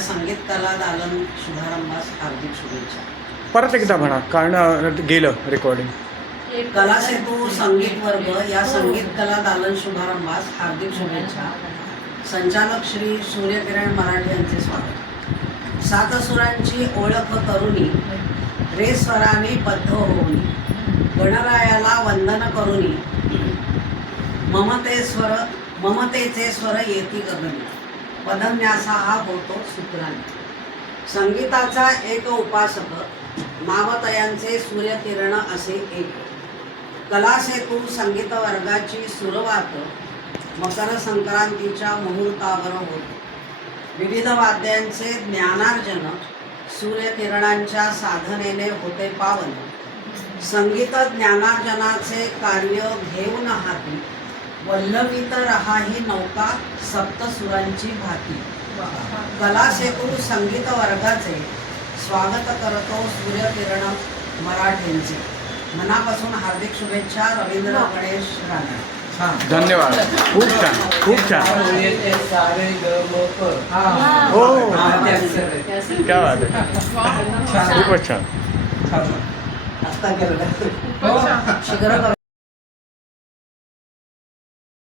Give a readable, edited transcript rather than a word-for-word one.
संगीत कला दालन शुभारंभास हार्दिक शुभेच्छा. परत एकदा म्हणा, कारण गेलं रेकॉर्डिंग. कला सेतू संगीत वर्ग या संगीत कला दालन शुभारंभास हार्दिक शुभेच्छा. संचालक श्री सूर्यकिरण मराठे यांचे स्वागत. सात सुरांची ओळख करुनी, रे स्वराने बद्ध होऊनी, गणरायाला वंदन करुनी, ममतेचे स्वर येती गगनी, पदन्यासा हा होतो सूत्राने. संगीताचा एक उपासक, नावतयांचे सूर्यकिरण असे एक. कला सेतू संगीत वर्गाची सुरुवात मकर संक्रांतीच्या मुहूर्तावर होते. विविध वाद्यांचे ज्ञानार्जन सूर्यकिरणांच्या साधनेने होते पावन. संगीत ज्ञानार्जनाचे कार्य घेऊन हाती, वल्लवीत रहाही नौका सप्तसुरांची भाती. कला सेतू संगीत वर्गाचे स्वागत करतो सूर्यकिरण मराठेंचे. मनापासून हार्दिक शुभेच्छा. रवींद्र गणेश राणे. धन्यवाद. खूप छान, खूप छान. हो, क्या बात आहे. खूपच छान. आता केलं